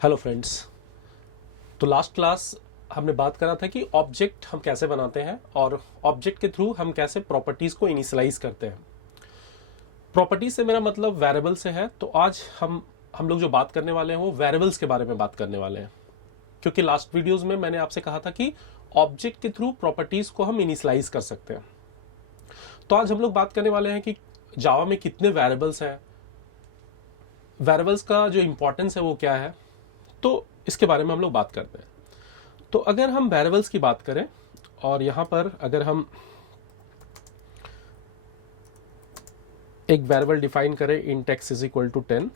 Hello friends. तो last class हमने बात करा था कि ऑब्जेक्ट हम कैसे बनाते हैं और ऑब्जेक्ट के थ्रू हम कैसे प्रॉपर्टीज़ को इनिशियलाइज करते हैं। प्रॉपर्टीज से मेरा मतलब वेरिएबल से है। तो आज हम लोग जो बात करने वाले हैं वो वेरिएबल्स के बारे में बात करने वाले हैं, क्योंकि लास्ट वीडियोस में मैंने आपसे कहा था कि ऑब्जेक्ट के थ्रू प्रॉपर्टीज़ को हम इनिशियलाइज कर सकते हैं। तो आज हम लोग बात करने वाले हैं कि जावा में कितने वेरिएबल्स हैं, वेरिएबल्स का जो इंपॉर्टेंस है वो क्या है। तो इसके बारे में हम लोग बात करते हैं। तो अगर हम वेरिएबल्स की बात करें और यहां पर अगर हम एक वेरिएबल डिफाइन करें int x is equal to 10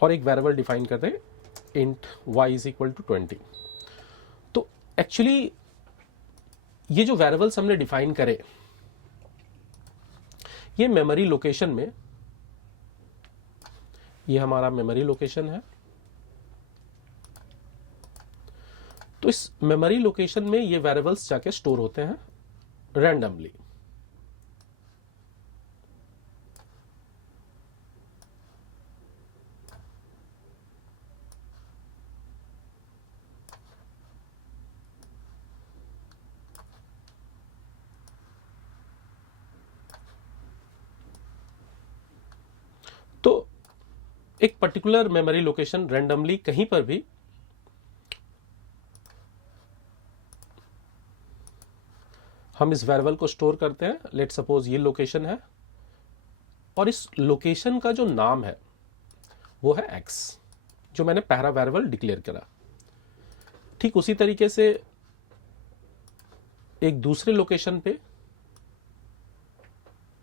और एक वेरिएबल डिफाइन कर दें int y is equal to 20, तो एक्चुअली ये जो वेरिएबल्स हमने डिफाइन करे ये मेमोरी लोकेशन में, ये हमारा मेमोरी लोकेशन है। तो इस मेमोरी लोकेशन में ये वेरिएबल्स जाके स्टोर होते हैं रैंडमली। तो एक पर्टिकुलर मेमोरी लोकेशन रैंडमली कहीं पर भी हम इस वेरिएबल को स्टोर करते हैं। लेट सपोज ये लोकेशन है और इस लोकेशन का जो नाम है वो है x, जो मैंने पहला वेरिएबल डिक्लेयर करा। ठीक उसी तरीके से एक दूसरे लोकेशन पे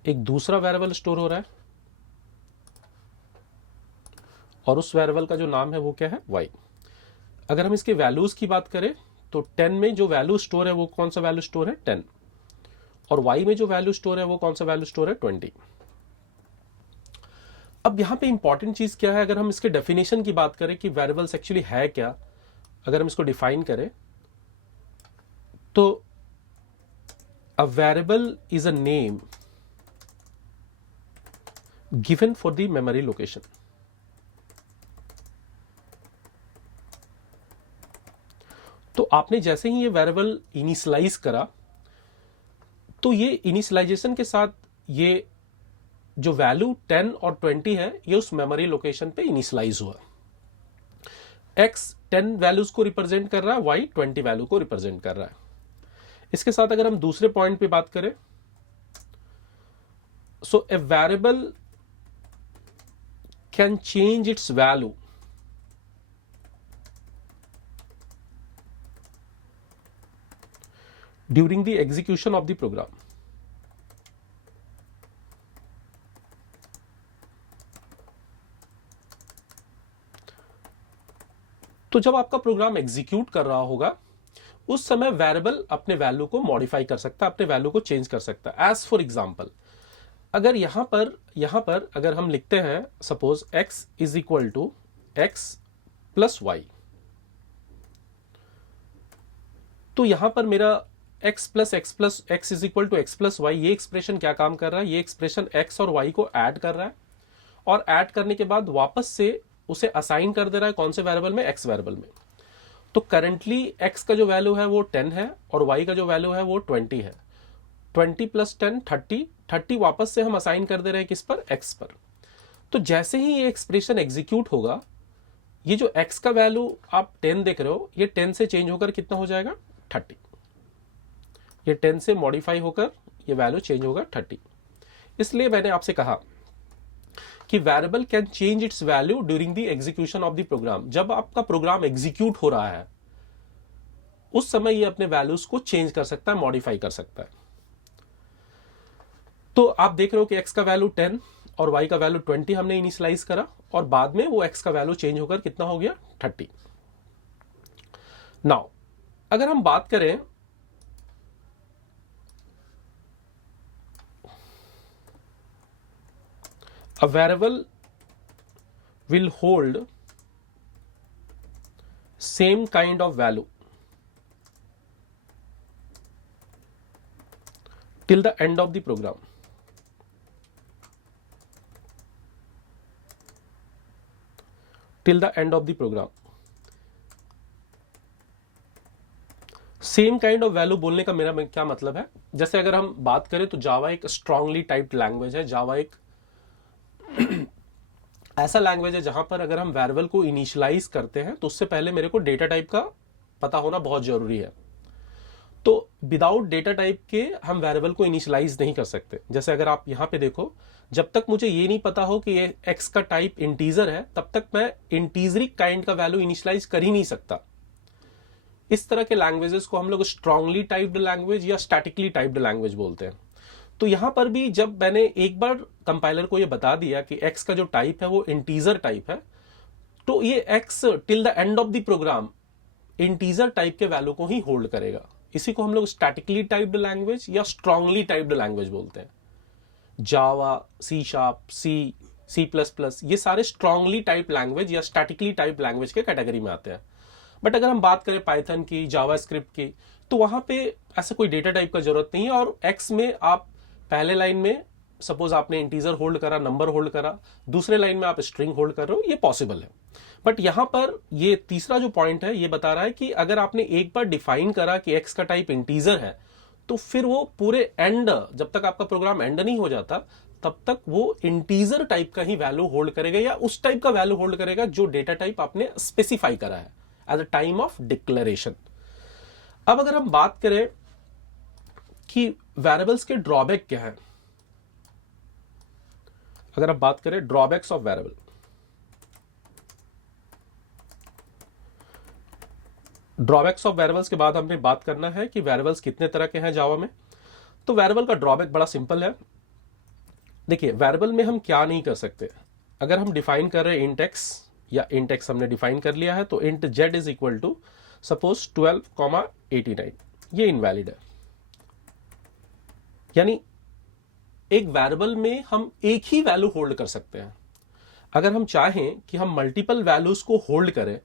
एक दूसरा वेरिएबल स्टोर हो रहा है और उस वेरिएबल का जो नाम है वो क्या है y। अगर हम इसके वैल्यूज की बात करें तो 10 में जो वैल्यू स्टोर है वो कौन सा वैल्यू स्टोर है 10, और y में जो वैल्यू स्टोर है वो कौन सा वैल्यू स्टोर है 20। अब यहां पे इंपॉर्टेंट चीज क्या है, अगर हम इसके डेफिनेशन की बात करें कि वेरिएबल्स एक्चुअली है क्या, अगर हम इसको डिफाइन करें तो a variable is a name given for the memory location. तो आपने जैसे ही ये वेरिएबल इनिशियलाइज करा तो ये इनिशियलाइजेशन के साथ ये जो वैल्यू 10 और 20 है ये उस मेमोरी लोकेशन पे इनिशियलाइज हुआ। x 10 वैल्यूज को रिप्रेजेंट कर रहा है, y 20 वैल्यू को रिप्रेजेंट कर रहा है। इसके साथ अगर हम दूसरे पॉइंट पे बात करें, so a variable can change its value during the execution of the program. तो जब आपका प्रोग्राम एग्जीक्यूट कर रहा होगा उस समय वेरिएबल अपने वैल्यू को मॉडिफाई कर सकता है, अपने वैल्यू को चेंज कर सकता है। एज फॉर एग्जांपल, अगर यहां पर अगर हम लिखते हैं suppose x is equal to x plus Y, तो यहां पर मेरा x is equal to X plus Y, ये एक्सप्रेशन क्या काम कर रहा है, ये एक्सप्रेशन x और y को ऐड कर रहा है और ऐड करने के बाद वापस से उसे असाइन कर दे रहा है कौन से वेरिएबल में, x वेरिएबल में। तो करंटली x का जो वैल्यू है वो 10 है और y का जो वैल्यू है वो 20 है। 20 प्लस 10 30 वापस से हम असाइन कर दे रहे हैं किस पर, x पर। तो जैसे ही ये एक्सप्रेशन एग्जीक्यूट होगा, ये जो x का वैल्यू आप 10 देख रहे हो ये 10 से चेंज होकर कितना हो जाएगा 30। ये 10 से मॉडिफाई होकर ये वैल्यू चेंज होगा 30। इसलिए मैंने आपसे कहा कि variable can change its value during the execution of the program. जब आपका प्रोग्राम एग्जीक्यूट हो रहा है उस समय ये अपने वैल्यूज को चेंज कर सकता है, मॉडिफाई कर सकता है। तो आप देख रहे हो कि x का वैल्यू 10 और y का वैल्यू 20 हमने इनिशियलाइज करा और बाद में वो x का वैल्यू चेंज होकर कितना हो गया 30। नाउ अगर हम बात करें a variable will hold same kind of value till the end of the program. Till the end of the program. Same kind of value बोलने का मेरा क्या मतलब है, जैसे अगर हम बात करें तो जावा एक स्ट्रांगली टाइप्ड लैंग्वेज है। जावा एक ऐसा लैंग्वेज है जहां पर अगर हम वेरिएबल को इनिशियलाइज करते हैं तो उससे पहले मेरे को डेटा टाइप का पता होना बहुत जरूरी है। तो विदाउट डेटा टाइप के हम वेरिएबल को इनिशियलाइज नहीं कर सकते। जैसे अगर आप यहां पे देखो, जब तक मुझे ये नहीं पता हो कि ये एक्स का टाइप इंटीजर है, तब तक मैं इंटीजरिक काइंड का वैल्यू इनिशियलाइज कर ही नहीं सकता। इस तरह के लैंग्वेजेस को हम लोग स्ट्रांगली टाइप्ड लैंग्वेज या स्टैटिकली टाइप्ड लैंग्वेज बोलते हैं। तो यहां पर भी जब मैंने एक बार कंपाइलर को ये बता दिया कि एक्स का जो टाइप है वो इंटीजर टाइप है, तो ये x till the end of the program integer type के वैल्यू को ही होल्ड करेगा। इसी को हम लोग स्टैटिकली टाइप्ड लैंग्वेज या स्ट्रांगली टाइप्ड लैंग्वेज बोलते हैं। Java, C sharp, C plus plus, ये सारे स्ट्रांगली टाइप लैंग्वेज या स्टैटिकली टाइप लैंग्वेज के कैटेगरी में आते हैं। बट अगर हम बात करें पाइथन की, जावा स्क्रिप्ट की, तो वहां पे ऐसा कोई डेटा टाइप का जरूरत नहीं है। और एक्स में आप पहले लाइन में सपोज आपने इंटीजर होल्ड करा, नंबर होल्ड करा, दूसरे लाइन में आप स्ट्रिंग होल्ड कर रहे हो, ये पॉसिबल है। बट यहां पर ये तीसरा जो पॉइंट है ये बता रहा है कि अगर आपने एक बार डिफाइन करा कि एक्स का टाइप इंटीजर है, तो फिर वो पूरे एंड, जब तक आपका प्रोग्राम एंड नहीं हो जाता तब तक वो इंटीजर टाइप का ही वैल्यू होल्ड करेगा या उस टाइप का वैल्यू होल्ड करेगा जो डेटा टाइप आपने स्पेसिफाई करा है at the time of declaration. अब अगर हम बात करें कि वेरिएबल्स के ड्रॉबैक क्या है, अगर आप बात करें drawbacks of variable, drawbacks of variables के बाद हमने बात करना है कि वेरिएबल्स कितने तरह के हैं जावा में। तो वेरिएबल का ड्रॉबैक बड़ा सिंपल है। देखिए, वेरिएबल में हम क्या नहीं कर सकते। अगर हम डिफाइन कर रहे हैं इंट एक्स, या इंट एक्स हमने डिफाइन कर लिया है, तो int Z is equal to suppose 12,89, ये इनवैलिड है। यानी एक वेरिएबल में हम एक ही वैल्यू होल्ड कर सकते हैं। अगर हम चाहें कि हम मल्टीपल वैल्यूज को होल्ड करें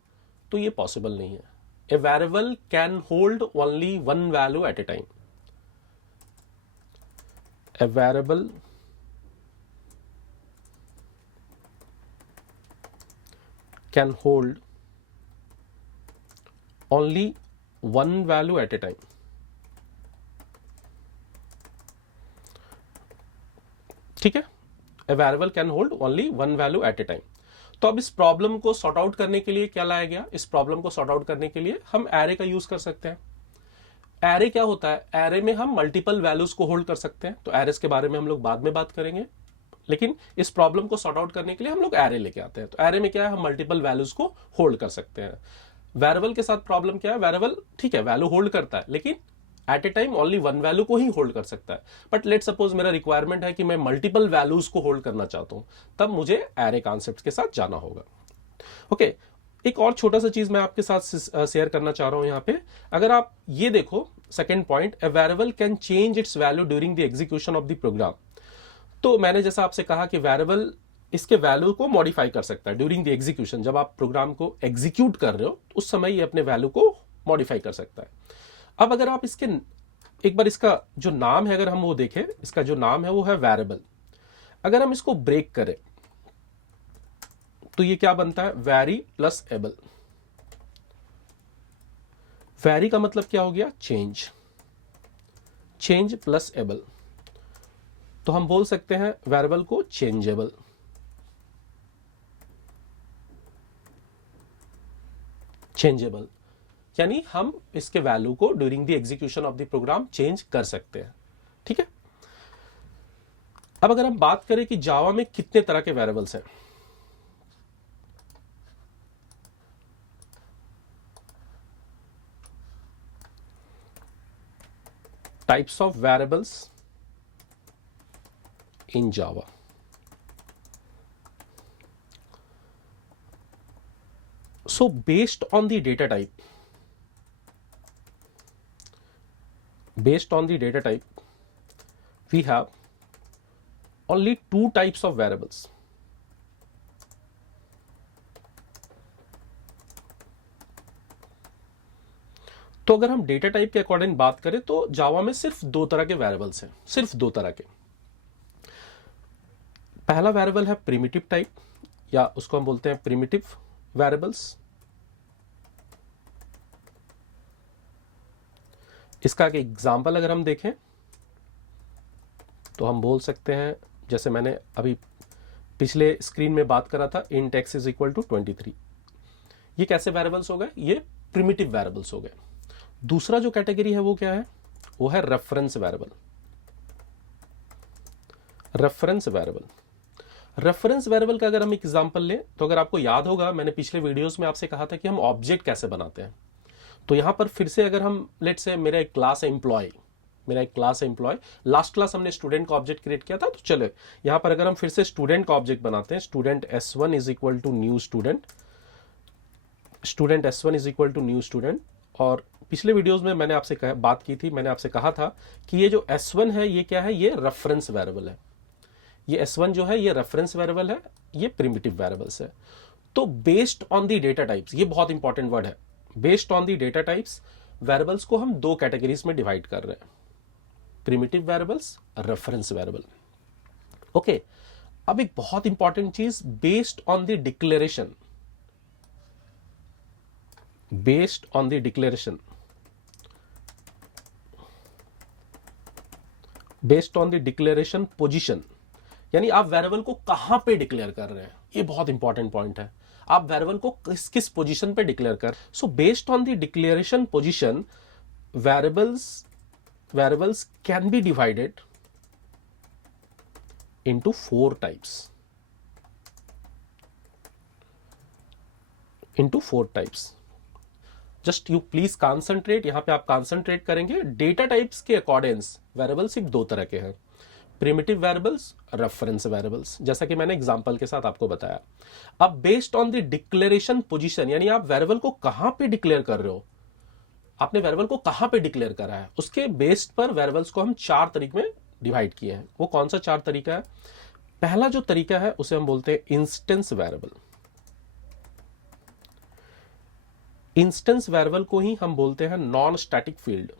तो ये पॉसिबल नहीं है। A variable can hold only one value at a time. A variable can hold only one value at a time। ठीक है, a variable can hold only one value at a time। तो अब इस problem को sort out करने के लिए क्या लाया गया, इस प्रॉब्लम को सॉर्ट आउट करने के लिए हम एरे का यूज कर सकते हैं। एरे क्या होता है, एरे में हम मल्टीपल वैल्यूज को होल्ड कर सकते हैं। तो एरेस के बारे में हम लोग बाद में बात करेंगे, लेकिन इस प्रॉब्लम को सॉर्ट आउट करने के लिए हम लोग एरे लेके आते हैं। तो एरे में क्या है, हम मल्टीपल वैल्यूज को होल्ड कर सकते हैं। वेरिएबल के साथ प्रॉब्लम क्या है, वेरिएबल ठीक है वैल्यू होल्ड करता है, लेकिन at a time only one value को ही होल्ड कर सकता है। बट लेट सपोज मेरा रिक्वायरमेंट है कि मैं मल्टीपल वैल्यूज को होल्ड करना चाहता हूं, तब मुझे एरे कॉन्सेप्ट के साथ जाना होगा। ओके, एक और छोटा सा चीज मैं आपके साथ शेयर करना चाह रहा हूं यहां पे। अगर आप ये देखो second point, a variable can change its value during the execution of the program. तो मैंने जैसा आपसे कहा कि वेरिएबल इसके वैल्यू को मॉडिफाई कर सकता है ड्यूरिंग द एग्जीक्यूशन। जब आप प्रोग्राम को एग्जीक्यूट कर रहे हो उस समय ये अपने वैल्यू को मॉडिफाई कर सकता है। अब अगर आप इसके एक बार इसका जो नाम है अगर हम वो देखें, इसका जो नाम है वो है वेरिएबल। अगर हम इसको ब्रेक करें तो ये क्या बनता है, वेरी प्लस एबल। वेरी का मतलब क्या हो गया, चेंज, चेंज प्लस एबल। तो हम बोल सकते हैं वेरिएबल को चेंजेबल। चेंजेबल यानी हम इसके वैल्यू को during the execution of the program change कर सकते हैं। ठीक है, अब अगर हम बात करें कि जावा में कितने तरह के वेरिएबल्स हैं, types of variables in Java। So based on the data type, we have only two types of variables। तो अगर हम डेटा टाइप के अकॉर्डिंग बात करें तो जावा में सिर्फ दो तरह के वेरिएबल्स हैं, सिर्फ दो तरह के। पहला वेरिएबल है प्रिमिटिव टाइप, या उसको हम बोलते हैं प्रिमिटिव वेरिएबल्स। इसका एक एग्जाम्पल अगर हम देखें तो हम बोल सकते हैं, जैसे मैंने अभी पिछले स्क्रीन में बात करा था, int x is equal to 23। ये कैसे वेरिएबल्स हो गए? ये प्रिमिटिव वेरिएबल्स हो गए। दूसरा जो कैटेगरी है वो क्या है? वो है reference variable. Reference variable, reference variable का अगर हम एग्जांपल लें तो अगर आपको याद होगा, मैंने पिछले वीडियोस में आपसे कहा था कि हम ऑब्जेक्ट कैसे बनाते हैं। तो यहां पर फिर से अगर हम लेट्स से मेरा एक क्लास है एम्प्लॉय, मेरा एक क्लास है एम्प्लॉय, लास्ट क्लास हमने स्टूडेंट का ऑब्जेक्ट क्रिएट किया था। तो चलो यहां पर अगर हम फिर से स्टूडेंट का ऑब्जेक्ट बनाते हैं, student S1 is equal to new student, student S1 is equal to new student. और पिछले वीडियोस में मैंने आपसे बात की थी, मैंने आपसे कहा था कि ये जो S1 है ये क्या है? ये रेफरेंस वेरिएबल है। ये S1 जो है ये रेफरेंस वेरिएबल है, ये प्रिमिटिव वेरिएबल्स है। तो based on the data types, ये बहुत इंपॉर्टेंट वर्ड है, based on the data types variables को हम दो कैटेगरीज में डिवाइड कर रहे हैं, primitive variables, reference variable. Okay, अब एक बहुत इंपॉर्टेंट चीज, based on the declaration, based on the declaration, based on the declaration position, यानी आप वेरिएबल को कहां पे डिक्लेयर कर रहे हैं, ये बहुत इंपॉर्टेंट पॉइंट है। आप वेरिएबल को किस किस पोजीशन पे डिक्लेयर कर, so based on the declaration position variables can be divided into 4 types, into 4 types। Just you please concentrate, यहां पे आप कॉन्सेंट्रेट करेंगे। डेटा टाइप्स के अकॉर्डिंग्स वेरिएबल सिर्फ दो तरह के हैं, प्रिमिटिव वेरिएबल्स, रेफरेंस वेरिएबल्स, जैसा कि मैंने एग्जांपल के साथ आपको बताया। अब based on the declaration position, यानी आप वेरिएबल को कहां पे डिक्लेयर कर रहे हो, आपने वेरिएबल को कहां पे डिक्लेयर करा है, उसके बेस्ड पर वेरिएबल्स को हम 4 तरीके में डिवाइड किए हैं। वो कौन सा 4 तरीका है? पहला जो तरीका है उसे हम बोलते हैं इंस्टेंस वेरिएबल। इंस्टेंस वेरिएबल को ही हम बोलते हैं non static field.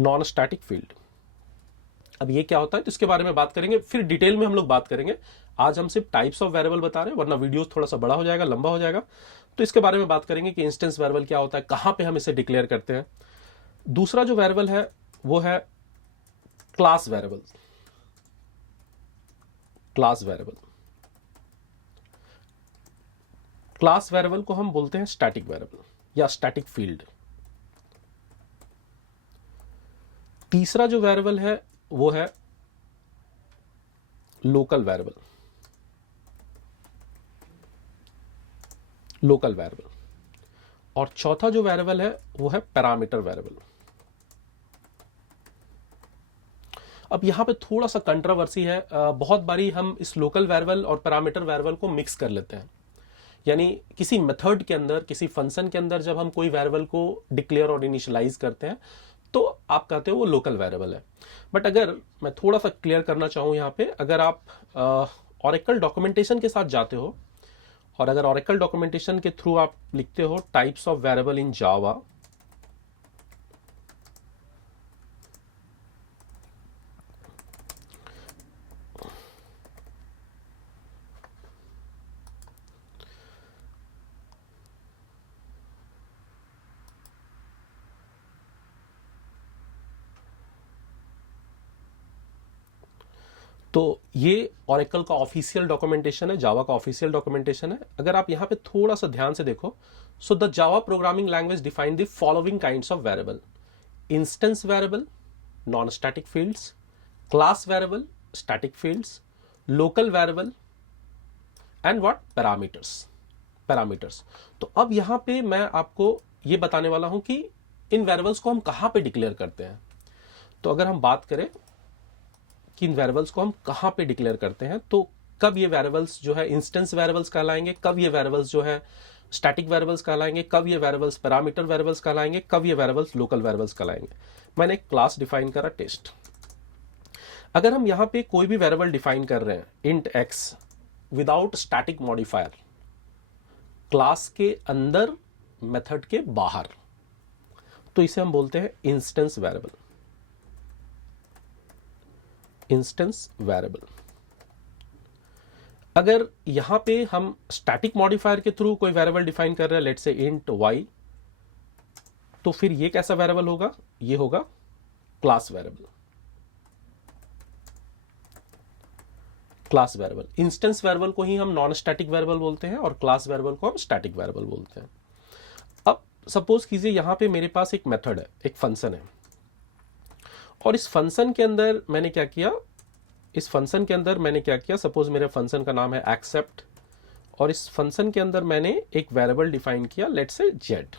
Non static field, अब ये क्या होता है तो इसके बारे में बात करेंगे, फिर डिटेल में हम लोग बात करेंगे। आज हम सिर्फ टाइप्स ऑफ वेरिएबल बता रहे हैं, वरना वीडियो थोड़ा सा बड़ा हो जाएगा, लंबा हो जाएगा। तो इसके बारे में बात करेंगे कि इंस्टेंस वेरिएबल क्या होता है, कहां पे हम इसे डिक्लेयर करते हैं। दूसरा जो वेरिएबल है वो है class variable. Class variable, class variable को हम बोलते हैं स्टैटिक वेरिएबल या स्टैटिक फील्ड। तीसरा जो वेरिएबल है वो है लोकल वेरिएबल, लोकल वेरिएबल। और चौथा जो वेरिएबल है वो है पैरामीटर वेरिएबल। अब यहां पे थोड़ा सा कंट्रोवर्सी है, बहुत बारी हम इस लोकल वेरिएबल और पैरामीटर वेरिएबल को मिक्स कर लेते हैं। यानी किसी मेथड के अंदर, किसी फंक्शन के अंदर जब हम कोई वेरिएबल को डिक्लेयर और इनिशियलाइज करते हैं तो आप कहते हो वो लोकल वेरिएबल है। बट अगर मैं थोड़ा सा क्लियर करना चाहूं यहां पे, अगर आप ऑरेकल डॉक्यूमेंटेशन के साथ जाते हो और अगर ऑरेकल डॉक्यूमेंटेशन के थ्रू आप लिखते हो टाइप्स ऑफ वेरिएबल इन जावा, तो ये ऑरेकल का ऑफिशियल डॉक्यूमेंटेशन है, जावा का ऑफिशियल डॉक्यूमेंटेशन है। अगर आप यहां पे थोड़ा सा ध्यान से देखो, so the Java programming language define the following kinds of variable: instance variable, non static fields; class variable, static fields; local variable and what, parameters, parameters. तो अब यहां पे मैं आपको ये बताने वाला हूं कि इन वेरिएबल्स को हम कहां पे डिक्लेयर करते हैं। तो अगर हम बात करें कि इन वेरिएबल्स को हम कहां पे डिक्लेयर करते हैं, तो कब ये वेरिएबल्स जो है इंस्टेंस वेरिएबल्स कहलाएंगे, कब ये वेरिएबल्स जो है स्टैटिक वेरिएबल्स कहलाएंगे, कब ये वेरिएबल्स पैरामीटर वेरिएबल्स कहलाएंगे, कब ये वेरिएबल्स लोकल वेरिएबल्स कहलाएंगे। मैंने एक क्लास डिफाइन करा, टेस्ट। अगर हम यहां पे कोई भी वेरिएबल डिफाइन कर रहे हैं, int x, without static modifier, class के अंदर मेथड के बाहर, तो इसे हम बोलते हैं इंस्टेंस वेरिएबल। Instance variable. अगर यहां पे हम स्टैटिक मॉडिफायर के थ्रू कोई वेरिएबल डिफाइन कर रहे हैं, लेट्स से इंट वाई, तो फिर ये कैसा वेरिएबल होगा? ये होगा class variable. Class variable, instance variable को ही हम नॉन स्टैटिक वेरिएबल बोलते हैं और क्लास वेरिएबल को हम स्टैटिक वेरिएबल बोलते हैं। अब सपोज कीजिए यहां पे मेरे पास एक मेथड है, एक फंक्शन है, और इस फंक्शन के अंदर मैंने क्या किया, सपोज मेरे फंक्शन का नाम है एक्सेप्ट, और इस फंक्शन के अंदर मैंने एक वेरिएबल डिफाइन किया, लेट्स से जेड,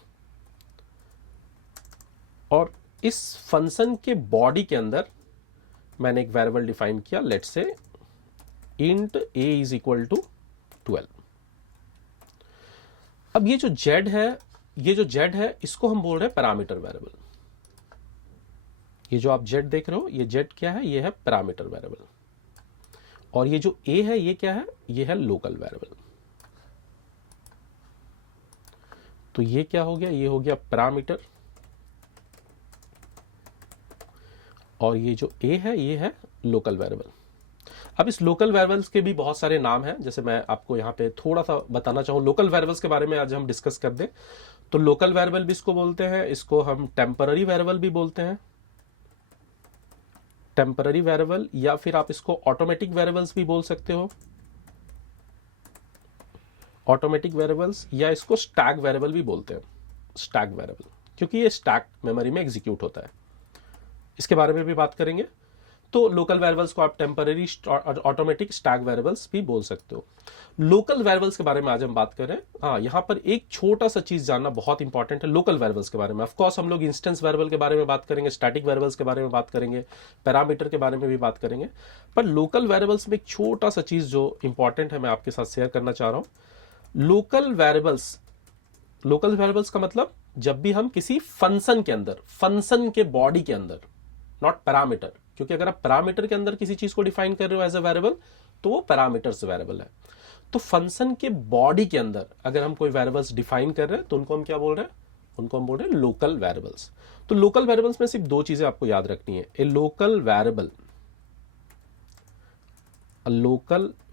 और इस फंक्शन के बॉडी के अंदर मैंने एक वेरिएबल डिफाइन किया, let's say int a is equal to 12। अब ये जो जेड है इसको हम बोल रहे हैं पैरामीटर वेरिएबल। ये जो आप जेड देख रहे हो, ये जेड क्या है? ये है पैरामीटर वेरिएबल। और ये जो a है, ये क्या है? ये है लोकल वेरिएबल। तो ये क्या हो गया? ये हो गया पैरामीटर, और ये जो a है ये है लोकल वेरिएबल। अब इस लोकल वेरिएबल्स के भी बहुत सारे नाम हैं, जैसे मैं आपको यहाँ पे थोड़ा सा बताना चाहूँ लोकल वेरिएबल्स के बारे में आज हम डिस्कस कर दें। तो लोकल वेरिएबल भी इसको बोलते हैं, इसको हम टेम्पररी वेरिएबल भी बोलते हैं, टेम्पररी वेरिएबल, या फिर आप इसको ऑटोमेटिक वेरिएबल्स भी बोल सकते हो, ऑटोमेटिक वेरिएबल्स, या इसको स्टैक वेरिएबल भी बोलते हैं, स्टैक वेरिएबल, क्योंकि ये स्टैक मेमोरी में एग्जीक्यूट होता है। इसके बारे में भी बात करेंगे। तो लोकल वेरिएबल्स को आप टेम्पररी, ऑटोमेटिक, स्टैक वेरिएबल्स भी बोल सकते हो। लोकल वेरिएबल्स के बारे में आज हम बात कर रहे हैं। हाँ, यहां पर एक छोटा सा चीज जानना बहुत इंपॉर्टेंट है लोकल वेरिएबल्स के बारे में। ऑफ कोर्स हम लोग इंस्टेंस वेरिएबल के बारे में बात करेंगे, स्टैटिक वेरिएबल्स के बारे में बात करेंगे, पैरामीटर के बारे में भी बात करेंगे, पर लोकल वेरिएबल्स में एक छोटा सा चीज जो इंपॉर्टेंट है मैं आपके साथ शेयर करना चाह रहा हूं। लोकल वेरिएबल्स का मतलब जब भी हम किसी फंक्शन के अंदर, फंक्शन के बॉडी के अंदर, नॉट पैरामीटर, क्योंकि अगर आप पैरामीटर के अंदर किसी चीज को डिफाइन कर रहे हो एज अ वेरिएबल तो वो पैरामीटर्स वेरिएबल है। तो फंक्शन के बॉडी के अंदर अगर हम कोई वेरिएबल्स डिफाइन कर रहे हैं तो उनको हम क्या बोल रहे हैं? उनको हम बोल रहे हैं लोकल वेरिएबल्स। तो लोकल वेरिएबल्स में सिर्फ दो चीजें आपको याद रखनी है। ए local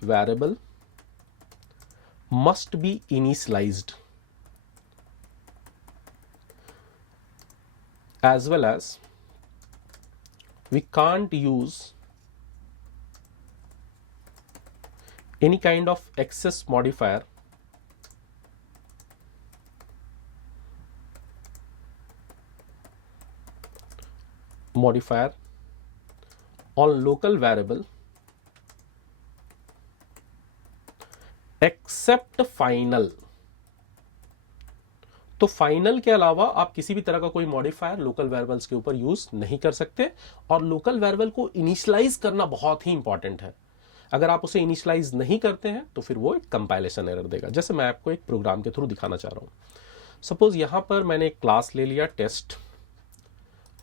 variable must B initialised as well as we can't use any kind of access modifier on local variable except final। तो फाइनल के अलावा आप किसी भी तरह का कोई मॉडिफायर लोकल वेरिएबल्स के ऊपर यूज नहीं कर सकते। और लोकल वेरिएबल को इनिशियलाइज करना बहुत ही इंपॉर्टेंट है। अगर आप उसे इनिशियलाइज नहीं करते हैं तो फिर वो एक कंपाइलेशन एरर देगा। जैसे मैं आपको एक प्रोग्राम के थ्रू दिखाना चाह रहा हूं। सपोज यहां पर मैंने एक क्लास ले लिया टेस्ट,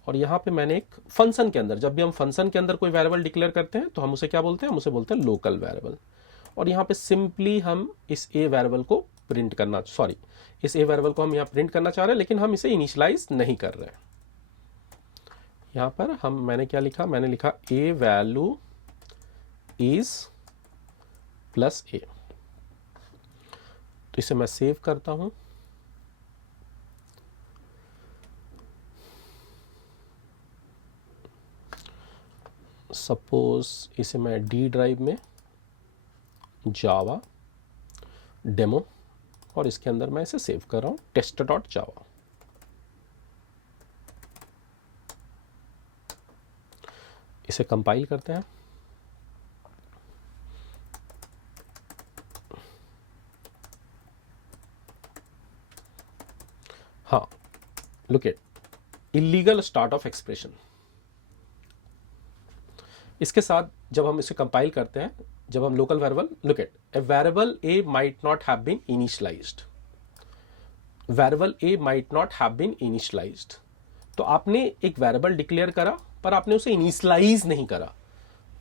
और यहां पे मैंने एक फंक्शन के अंदर, जब भी हम फंक्शन के अंदर कोई वेरिएबल डिक्लेयर करते हैं तो हम उसे क्या बोलते हैं? हम उसे बोलते हैं लोकल वेरिएबल। और यहां पे सिंपली हम इस ए वेरिएबल को प्रिंट करना, इस ए वेरिएबल को हम यहां प्रिंट करना चाह रहे हैं, लेकिन हम इसे इनिशियलाइज नहीं कर रहे हैं। यहां पर मैंने क्या लिखा? मैंने लिखा ए वैल्यू इज प्लस ए। तो इसे मैं सेव करता हूं। सपोज इसे मैं डी ड्राइव में जावा डेमो, और इसके अंदर मैं इसे सेव कर रहा हूं test.java। इसे कंपाइल करते हैं। हाँ, look at illegal start of expression. इसके साथ जब हम इसे कंपाइल करते हैं, जब हम local variable, look at a variable A might not have been initialised, variable A might not have been initialised. तो आपने एक वेरिएबल डिक्लेयर करा पर आपने उसे इनिशियलाइज नहीं करा,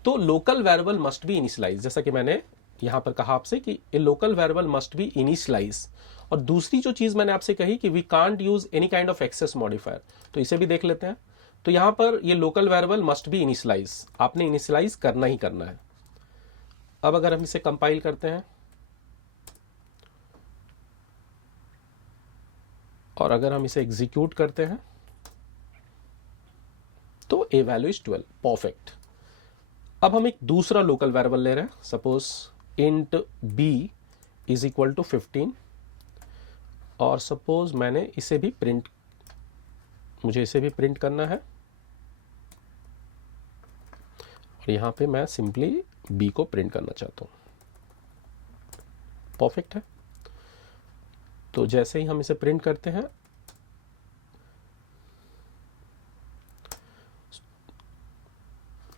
तो local variable must be initialise. जैसा कि मैंने यहां पर कहा आपसे कि a local variable must be initialise. और दूसरी जो चीज मैंने आपसे कही कि we can't use any kind of access modifier, तो इसे भी देख लेते हैं। तो यहां पर ये local variable must be initialise, आपने इनिशियलाइज करना ही करना है। अब अगर हम इसे कंपाइल करते हैं और अगर हम इसे एग्जीक्यूट करते हैं तो ए वैल्यू इज 12, परफेक्ट। अब हम एक दूसरा लोकल वेरिएबल ले रहे हैं, suppose int b is equal to 15, और सपोज मुझे इसे भी प्रिंट करना है, और यहां पे मैं सिंपली b को प्रिंट करना चाहता हूं। परफेक्ट है। तो जैसे ही हम इसे प्रिंट करते हैं,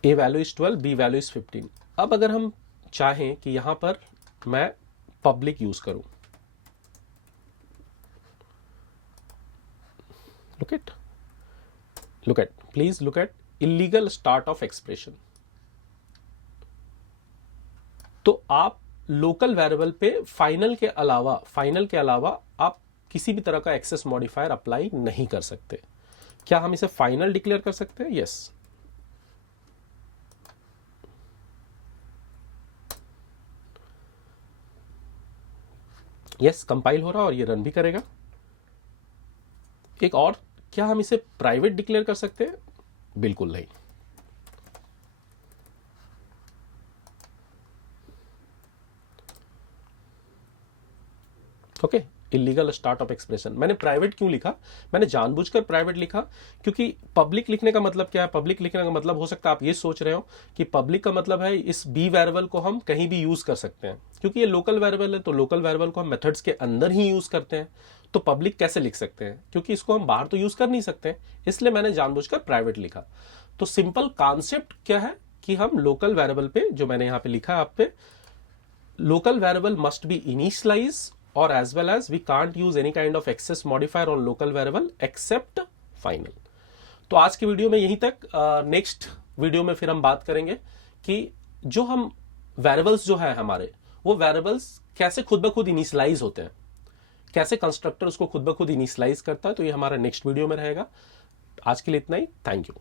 a value is 12, b value is 15। अब अगर हम चाहें कि यहां पर मैं पब्लिक यूज करूं, please look at illegal start of expression. तो आप लोकल वेरिएबल पे फाइनल के अलावा आप किसी भी तरह का एक्सेस मॉडिफायर अप्लाई नहीं कर सकते। क्या हम इसे फाइनल डिक्लेयर कर सकते हैं? यस। यस, कंपाइल हो रहा है और ये रन भी करेगा। एक और, क्या हम इसे प्राइवेट डिक्लेयर कर सकते हैं? बिल्कुल नहीं। Okay, illegal start of expression. मैंने प्राइवेट क्यों लिखा? मैंने जानबूझकर प्राइवेट लिखा क्योंकि पब्लिक लिखने का मतलब क्या है? पब्लिक लिखने का मतलब, हो सकता है आप ये सोच रहे हो कि पब्लिक का मतलब है इस बी वेरिएबल को हम कहीं भी यूज कर सकते हैं। क्योंकि ये लोकल वेरिएबल है तो लोकल वेरिएबल को हम मेथड्स के अंदर ही यूज करते हैं, तो पब्लिक कैसे लिख सकते हैं? क्योंकि इसको हम बाहर तो यूज कर नहीं सकते, इसलिए मैंने जानबूझकर प्राइवेट लिखा। तो सिंपल कॉन्सेप्ट क्या है कि हम लोकल वेरिएबल पे, जो मैंने यहां पे लिखा है आप पे, local variable must be initialized, or as well as we can't use any kind of access modifier on local variable except final। तो आज की वीडियो में यहीं तक। नेक्स्ट वीडियो में फिर हम बात करेंगे कि जो हम वेरिएबल्स जो है हमारे, वो वेरिएबल्स कैसे खुद ब खुद इनिशियलाइज होते हैं, कैसे कंस्ट्रक्टर उसको खुद ब खुद इनिशियलाइज करता है। तो ये हमारा नेक्स्ट वीडियो में रहेगा। आज के लिए इतना ही। Thank you.